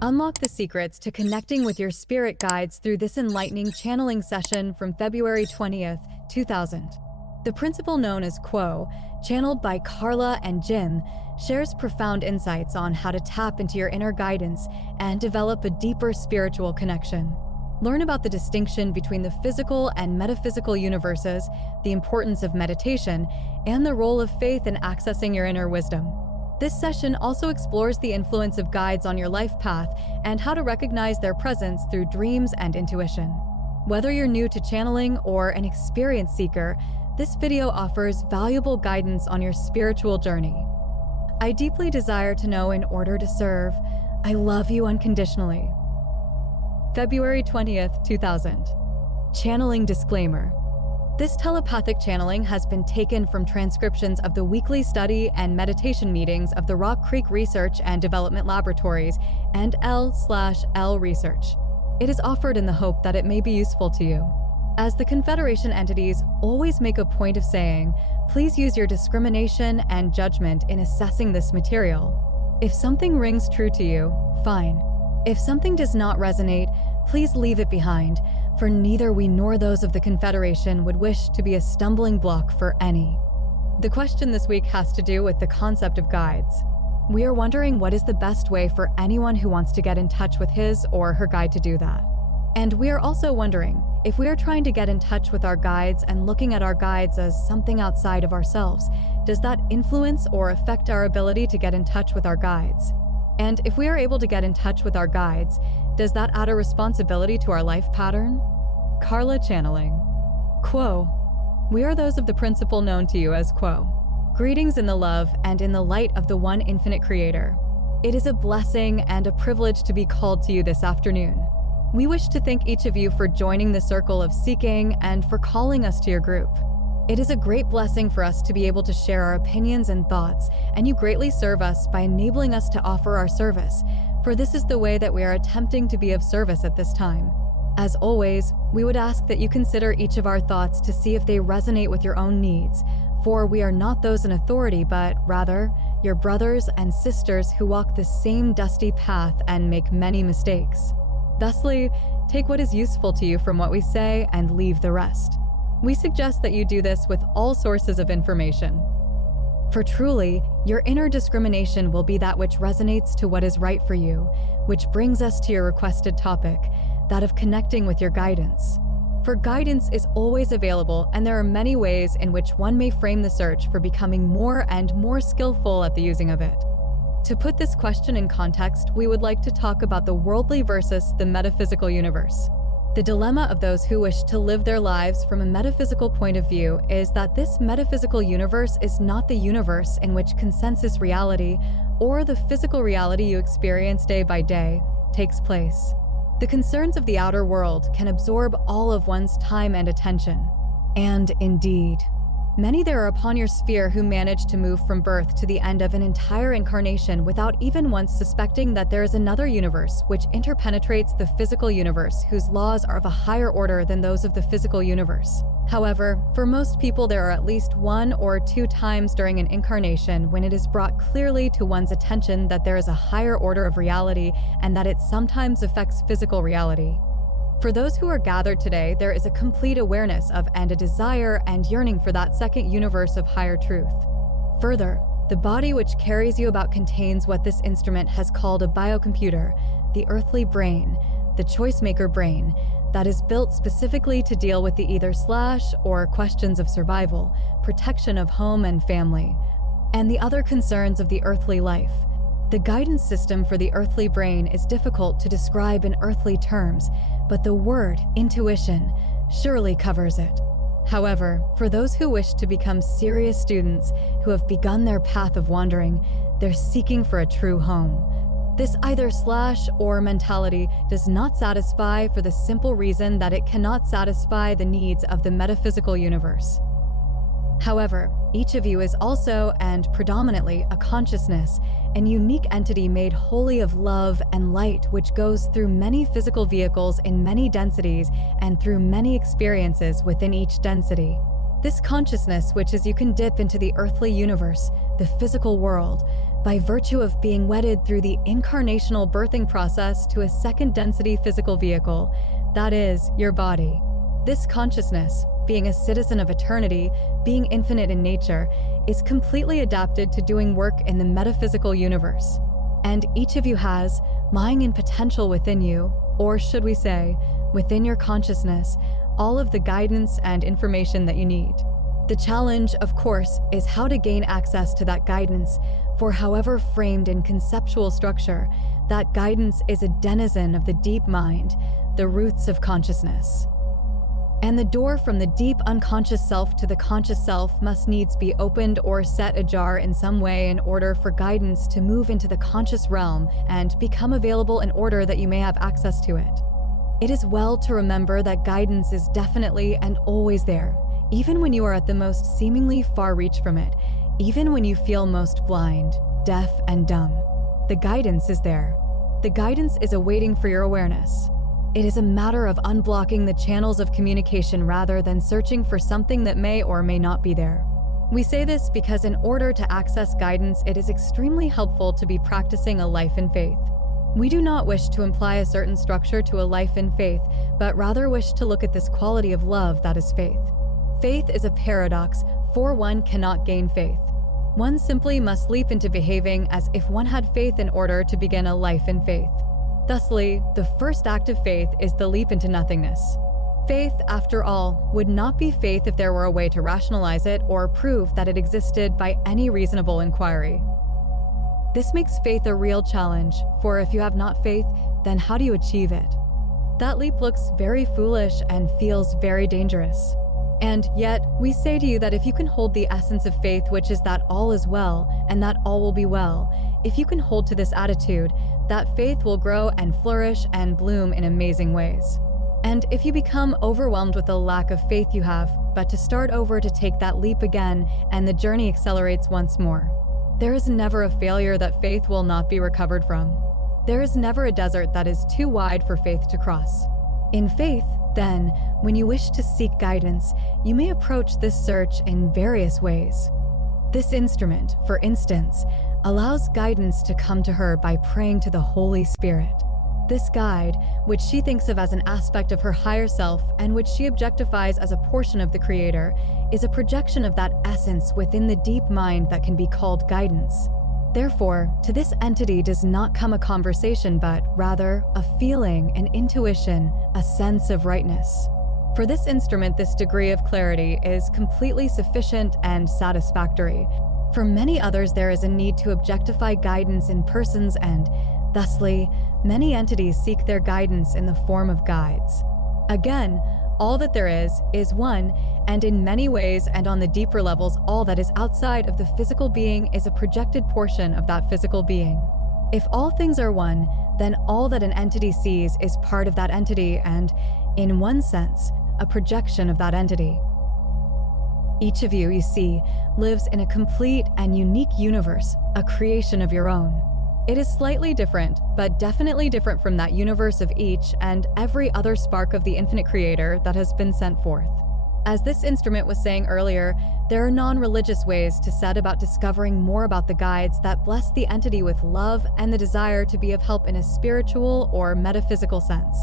Unlock the secrets to connecting with your spirit guides through this enlightening channeling session from February 20th, 2000. The principle known as Quo, channeled by Carla and Jim, shares profound insights on how to tap into your inner guidance and develop a deeper spiritual connection. Learn about the distinction between the physical and metaphysical universes, the importance of meditation, and the role of faith in accessing your inner wisdom. This session also explores the influence of guides on your life path and how to recognize their presence through dreams and intuition. Whether you're new to channeling or an experienced seeker, this video offers valuable guidance on your spiritual journey. I deeply desire to know in order to serve. I love you unconditionally. February 20th, 2000. Channeling disclaimer. This telepathic channeling has been taken from transcriptions of the weekly study and meditation meetings of the Rock Creek Research and Development Laboratories and L/L Research. It is offered in the hope that it may be useful to you. As the Confederation entities always make a point of saying, please use your discrimination and judgment in assessing this material. If something rings true to you, fine. If something does not resonate, please leave it behind, for neither we nor those of the Confederation would wish to be a stumbling block for any. The question this week has to do with the concept of guides. We are wondering what is the best way for anyone who wants to get in touch with his or her guide to do that. And we are also wondering, if we are trying to get in touch with our guides and looking at our guides as something outside of ourselves, does that influence or affect our ability to get in touch with our guides? And if we are able to get in touch with our guides, does that add a responsibility to our life pattern? Carla channeling. Quo. We are those of the principle known to you as Quo. Greetings in the love and in the light of the one infinite creator. It is a blessing and a privilege to be called to you this afternoon. We wish to thank each of you for joining the circle of seeking and for calling us to your group. It is a great blessing for us to be able to share our opinions and thoughts, and you greatly serve us by enabling us to offer our service, for this is the way that we are attempting to be of service at this time. As always, we would ask that you consider each of our thoughts to see if they resonate with your own needs, for we are not those in authority, but rather your brothers and sisters who walk the same dusty path and make many mistakes. Thusly, take what is useful to you from what we say and leave the rest. We suggest that you do this with all sources of information. For truly, your inner discrimination will be that which resonates to what is right for you, which brings us to your requested topic, that of connecting with your guidance. For guidance is always available, and there are many ways in which one may frame the search for becoming more and more skillful at the using of it. To put this question in context, we would like to talk about the worldly versus the metaphysical universe. The dilemma of those who wish to live their lives from a metaphysical point of view is that this metaphysical universe is not the universe in which consensus reality, or the physical reality you experience day by day, takes place. The concerns of the outer world can absorb all of one's time and attention. And indeed, many there are upon your sphere who manage to move from birth to the end of an entire incarnation without even once suspecting that there is another universe which interpenetrates the physical universe, whose laws are of a higher order than those of the physical universe. However, for most people there are at least one or two times during an incarnation when it is brought clearly to one's attention that there is a higher order of reality and that it sometimes affects physical reality. For those who are gathered today, there is a complete awareness of and a desire and yearning for that second universe of higher truth. Further, the body which carries you about contains what this instrument has called a biocomputer, the earthly brain, the choice maker brain, that is built specifically to deal with the either/or questions of survival, protection of home and family, and the other concerns of the earthly life. The guidance system for the earthly brain is difficult to describe in earthly terms, but the word intuition surely covers it. However, for those who wish to become serious students who have begun their path of wandering, they're seeking for a true home. This either/or mentality does not satisfy for the simple reason that it cannot satisfy the needs of the metaphysical universe. However, each of you is also, and predominantly, a consciousness, an unique entity made wholly of love and light, which goes through many physical vehicles in many densities and through many experiences within each density. This consciousness, which is you can dip into the earthly universe, the physical world, by virtue of being wedded through the incarnational birthing process to a second density physical vehicle, that is, your body. This consciousness, being a citizen of eternity, being infinite in nature, is completely adapted to doing work in the metaphysical universe. And each of you has, lying in potential within you, or should we say, within your consciousness, all of the guidance and information that you need. The challenge, of course, is how to gain access to that guidance, for however framed in conceptual structure, that guidance is a denizen of the deep mind, the roots of consciousness. And the door from the deep unconscious self to the conscious self must needs be opened or set ajar in some way in order for guidance to move into the conscious realm and become available in order that you may have access to it. It is well to remember that guidance is definitely and always there, even when you are at the most seemingly far reach from it, even when you feel most blind, deaf, and dumb. The guidance is there. The guidance is awaiting for your awareness. It is a matter of unblocking the channels of communication rather than searching for something that may or may not be there. We say this because in order to access guidance, it is extremely helpful to be practicing a life in faith. We do not wish to imply a certain structure to a life in faith, but rather wish to look at this quality of love that is faith. Faith is a paradox, for one cannot gain faith. One simply must leap into behaving as if one had faith in order to begin a life in faith. Thusly, the first act of faith is the leap into nothingness. Faith, after all, would not be faith if there were a way to rationalize it or prove that it existed by any reasonable inquiry. This makes faith a real challenge, for if you have not faith, then how do you achieve it? That leap looks very foolish and feels very dangerous. And yet, we say to you that if you can hold the essence of faith, which is that all is well and that all will be well, if you can hold to this attitude, that faith will grow and flourish and bloom in amazing ways. And if you become overwhelmed with the lack of faith you have, but to start over to take that leap again, and the journey accelerates once more. There is never a failure that faith will not be recovered from. There is never a desert that is too wide for faith to cross. In faith, then, when you wish to seek guidance, you may approach this search in various ways. This instrument, for instance, allows guidance to come to her by praying to the Holy Spirit. This guide, which she thinks of as an aspect of her higher self and which she objectifies as a portion of the Creator, is a projection of that essence within the deep mind that can be called guidance. Therefore, to this entity does not come a conversation, but rather a feeling, an intuition, a sense of rightness. For this instrument, this degree of clarity is completely sufficient and satisfactory. For many others, there is a need to objectify guidance in persons, and, thusly, many entities seek their guidance in the form of guides. Again, all that there is one, and in many ways and on the deeper levels, all that is outside of the physical being is a projected portion of that physical being. If all things are one, then all that an entity sees is part of that entity and, in one sense, a projection of that entity. Each of you, you see, lives in a complete and unique universe, a creation of your own. It is slightly different, but definitely different from that universe of each and every other spark of the infinite Creator that has been sent forth. As this instrument was saying earlier, there are non-religious ways to set about discovering more about the guides that bless the entity with love and the desire to be of help in a spiritual or metaphysical sense.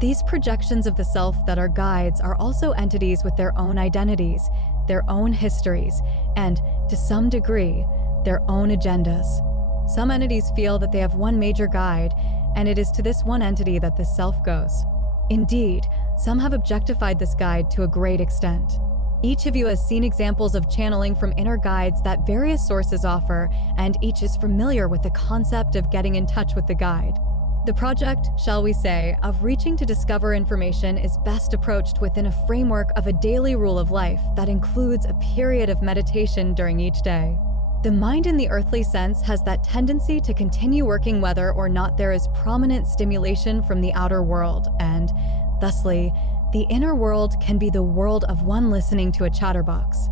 These projections of the self that are guides are also entities with their own identities, their own histories, and, to some degree, their own agendas. Some entities feel that they have one major guide, and it is to this one entity that the self goes. Indeed, some have objectified this guide to a great extent. Each of you has seen examples of channeling from inner guides that various sources offer, and each is familiar with the concept of getting in touch with the guide. The project, shall we say, of reaching to discover information is best approached within a framework of a daily rule of life that includes a period of meditation during each day. The mind in the earthly sense has that tendency to continue working whether or not there is prominent stimulation from the outer world, and, thusly, the inner world can be the world of one listening to a chatterbox.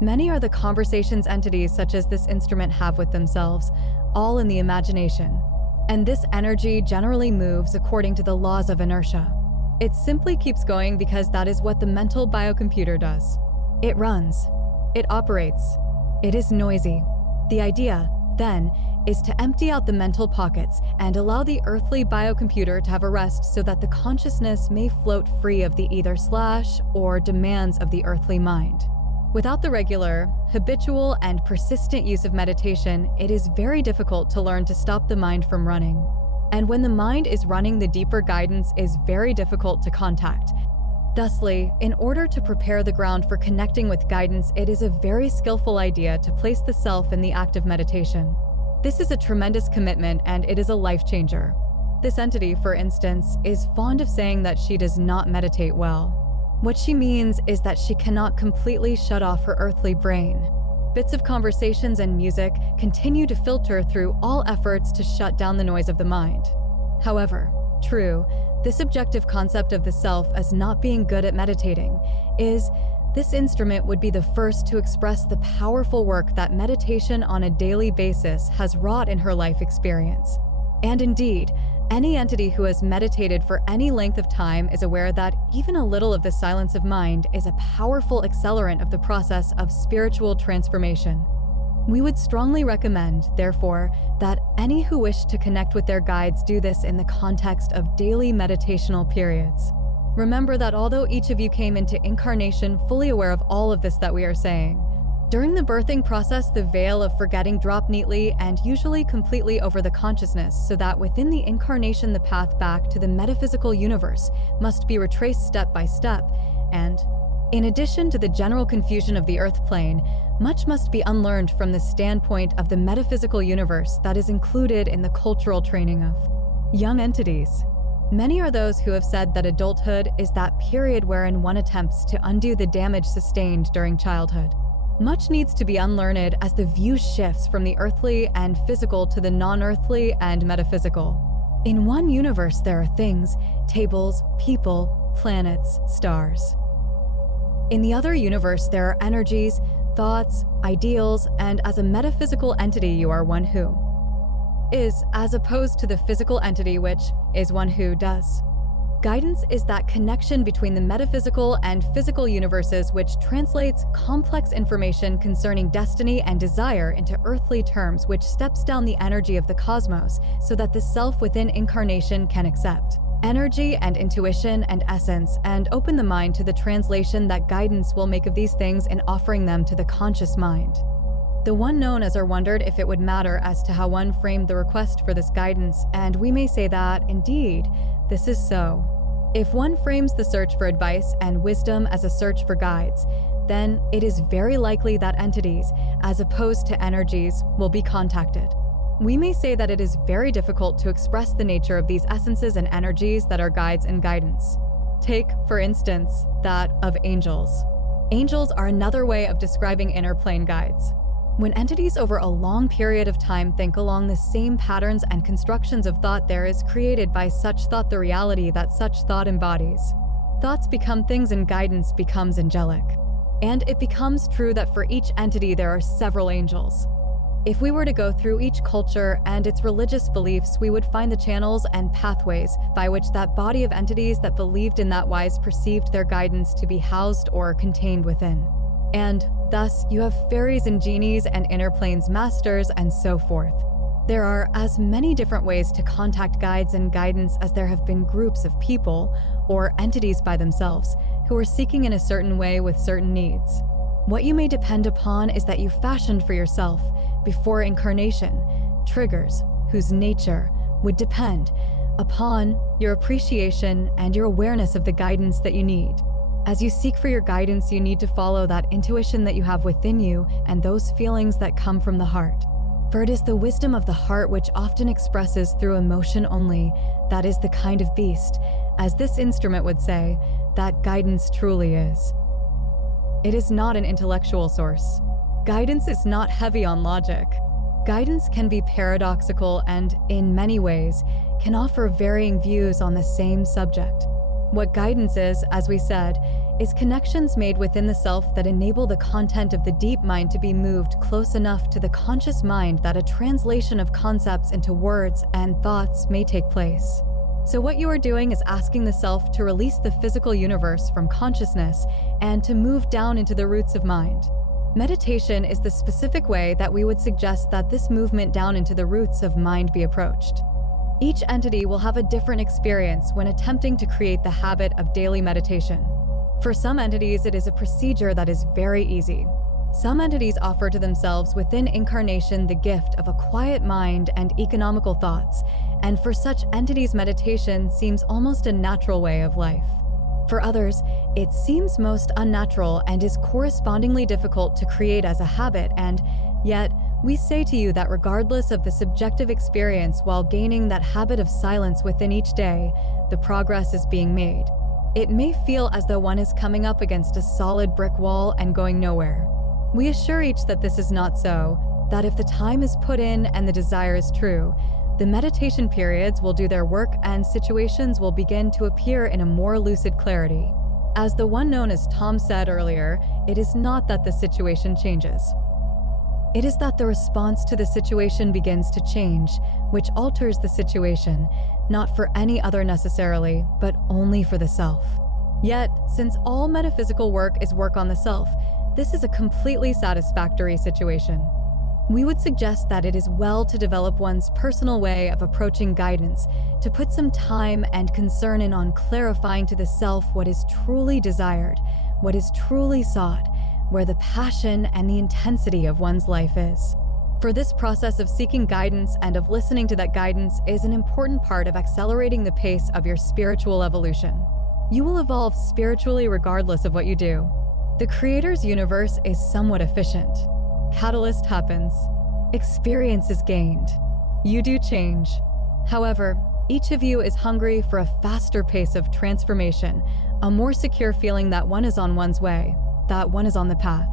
Many are the conversations entities such as this instrument have with themselves, all in the imagination. And this energy generally moves according to the laws of inertia. It simply keeps going because that is what the mental biocomputer does. It runs. It operates. It is noisy. The idea, then, is to empty out the mental pockets and allow the earthly biocomputer to have a rest so that the consciousness may float free of the either/or demands of the earthly mind. Without the regular, habitual, and persistent use of meditation, it is very difficult to learn to stop the mind from running. And when the mind is running, the deeper guidance is very difficult to contact. Thusly, in order to prepare the ground for connecting with guidance, it is a very skillful idea to place the self in the act of meditation. This is a tremendous commitment, and it is a life changer. This entity, for instance, is fond of saying that she does not meditate well. What she means is that she cannot completely shut off her earthly brain. Bits of conversations and music continue to filter through all efforts to shut down the noise of the mind. However, true, this objective concept of the self as not being good at meditating is, this instrument would be the first to express the powerful work that meditation on a daily basis has wrought in her life experience. And indeed, any entity who has meditated for any length of time is aware that even a little of the silence of mind is a powerful accelerant of the process of spiritual transformation. We would strongly recommend, therefore, that any who wish to connect with their guides do this in the context of daily meditational periods. Remember that although each of you came into incarnation fully aware of all of this that we are saying, during the birthing process, the veil of forgetting dropped neatly and usually completely over the consciousness, so that within the incarnation the path back to the metaphysical universe must be retraced step by step, and, in addition to the general confusion of the earth plane, much must be unlearned from the standpoint of the metaphysical universe that is included in the cultural training of young entities. Many are those who have said that adulthood is that period wherein one attempts to undo the damage sustained during childhood. Much needs to be unlearned as the view shifts from the earthly and physical to the non-earthly and metaphysical. In one universe there are things, tables, people, planets, stars. In the other universe there are energies, thoughts, ideals, and as a metaphysical entity you are one who is, as opposed to the physical entity which is one who does. Guidance is that connection between the metaphysical and physical universes which translates complex information concerning destiny and desire into earthly terms, which steps down the energy of the cosmos so that the self within incarnation can accept energy and intuition and essence and open the mind to the translation that guidance will make of these things in offering them to the conscious mind. The one known as wondered if it would matter as to how one framed the request for this guidance, and we may say that, indeed, this is so. If one frames the search for advice and wisdom as a search for guides, then it is very likely that entities, as opposed to energies, will be contacted. We may say that it is very difficult to express the nature of these essences and energies that are guides and guidance. Take, for instance, that of angels. Angels are another way of describing inner plane guides. When entities over a long period of time think along the same patterns and constructions of thought, there is created by such thought the reality that such thought embodies. Thoughts become things and guidance becomes angelic. And it becomes true that for each entity there are several angels. If we were to go through each culture and its religious beliefs, we would find the channels and pathways by which that body of entities that believed in that wise perceived their guidance to be housed or contained within. And thus, you have fairies and genies and inner planes masters and so forth. There are as many different ways to contact guides and guidance as there have been groups of people, or entities by themselves, who are seeking in a certain way with certain needs. What you may depend upon is that you fashioned for yourself, before incarnation, triggers whose nature would depend upon your appreciation and your awareness of the guidance that you need. As you seek for your guidance, you need to follow that intuition that you have within you and those feelings that come from the heart. For it is the wisdom of the heart which often expresses through emotion only, that is the kind of beast, as this instrument would say, that guidance truly is. It is not an intellectual source. Guidance is not heavy on logic. Guidance can be paradoxical and, in many ways, can offer varying views on the same subject. What guidance is, as we said, is connections made within the self that enable the content of the deep mind to be moved close enough to the conscious mind that a translation of concepts into words and thoughts may take place. So what you are doing is asking the self to release the physical universe from consciousness and to move down into the roots of mind. Meditation is the specific way that we would suggest that this movement down into the roots of mind be approached. Each entity will have a different experience when attempting to create the habit of daily meditation. For some entities, it is a procedure that is very easy. Some entities offer to themselves within incarnation the gift of a quiet mind and economical thoughts, and for such entities, meditation seems almost a natural way of life. For others, it seems most unnatural and is correspondingly difficult to create as a habit, and yet, we say to you that regardless of the subjective experience while gaining that habit of silence within each day, the progress is being made. It may feel as though one is coming up against a solid brick wall and going nowhere. We assure each that this is not so, that if the time is put in and the desire is true, the meditation periods will do their work and situations will begin to appear in a more lucid clarity. As the one known as Tom said earlier, it is not that the situation changes. It is that the response to the situation begins to change, which alters the situation, not for any other necessarily, but only for the self. Yet, since all metaphysical work is work on the self, this is a completely satisfactory situation. We would suggest that it is well to develop one's personal way of approaching guidance, to put some time and concern in on clarifying to the self what is truly desired, what is truly sought, where the passion and the intensity of one's life is. For this process of seeking guidance and of listening to that guidance is an important part of accelerating the pace of your spiritual evolution. You will evolve spiritually regardless of what you do. The Creator's universe is somewhat efficient. Catalyst happens. Experience is gained. You do change. However, each of you is hungry for a faster pace of transformation, a more secure feeling that one is on one's way, that one is on the path.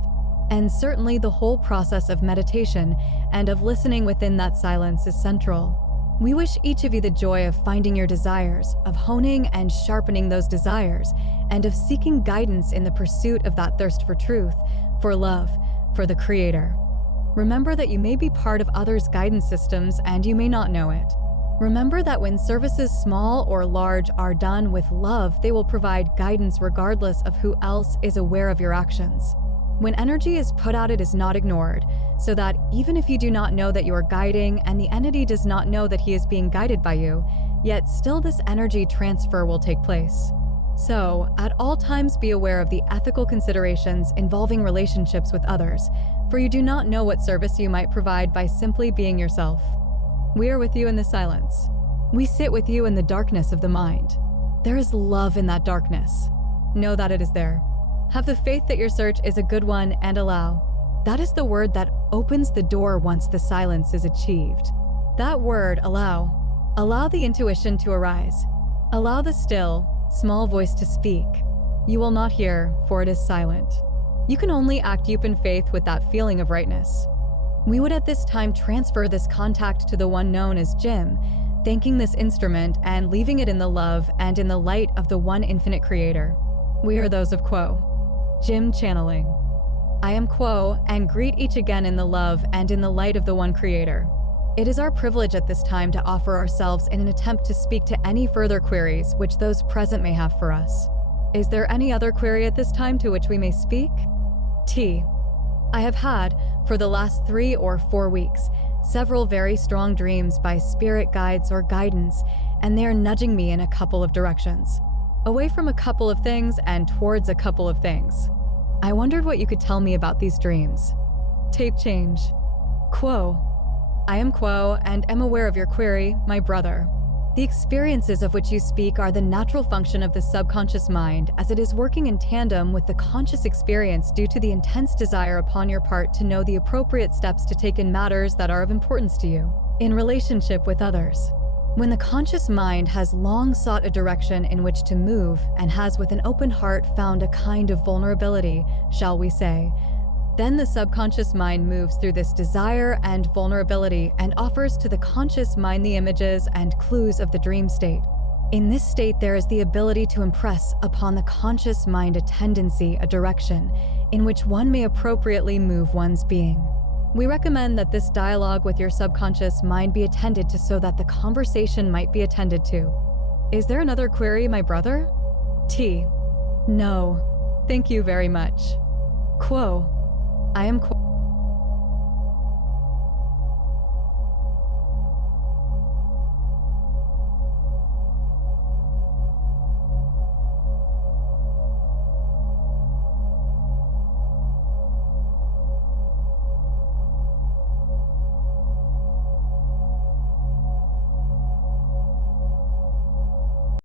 And certainly the whole process of meditation and of listening within that silence is central. We wish each of you the joy of finding your desires, of honing and sharpening those desires, and of seeking guidance in the pursuit of that thirst for truth, for love, for the Creator. Remember that you may be part of others' guidance systems and you may not know it. Remember that when services small or large are done with love, they will provide guidance regardless of who else is aware of your actions. When energy is put out, it is not ignored, so that even if you do not know that you are guiding and the entity does not know that he is being guided by you, yet still this energy transfer will take place. So, at all times be aware of the ethical considerations involving relationships with others, for you do not know what service you might provide by simply being yourself. We are with you in the silence. We sit with you in the darkness of the mind. There is love in that darkness. Know that it is there. Have the faith that your search is a good one and allow. That is the word that opens the door once the silence is achieved. That word, allow. Allow the intuition to arise. Allow the still, small voice to speak. You will not hear, for it is silent. You can only act in faith with that feeling of rightness. We would at this time transfer this contact to the one known as Jim, thanking this instrument and leaving it in the love and in the light of the one infinite Creator. We are those of Quo. Jim channeling. I am Quo and greet each again in the love and in the light of the one Creator. It is our privilege at this time to offer ourselves in an attempt to speak to any further queries which those present may have for us. Is there any other query at this time to which we may speak? T. I have had, for the last 3 or 4 weeks, several very strong dreams by spirit guides or guidance, and they are nudging me in a couple of directions. Away from a couple of things and towards a couple of things. I wondered what you could tell me about these dreams. Tape change. Quo. I am Quo and am aware of your query, my brother. The experiences of which you speak are the natural function of the subconscious mind as it is working in tandem with the conscious experience due to the intense desire upon your part to know the appropriate steps to take in matters that are of importance to you, in relationship with others. When the conscious mind has long sought a direction in which to move and has with an open heart found a kind of vulnerability, shall we say, then the subconscious mind moves through this desire and vulnerability and offers to the conscious mind the images and clues of the dream state. In this state, there is the ability to impress upon the conscious mind a tendency, a direction, in which one may appropriately move one's being. We recommend that this dialogue with your subconscious mind be attended to so that the conversation might be attended to. Is there another query, my brother? T. No. Thank you very much. Quo. I am Quo.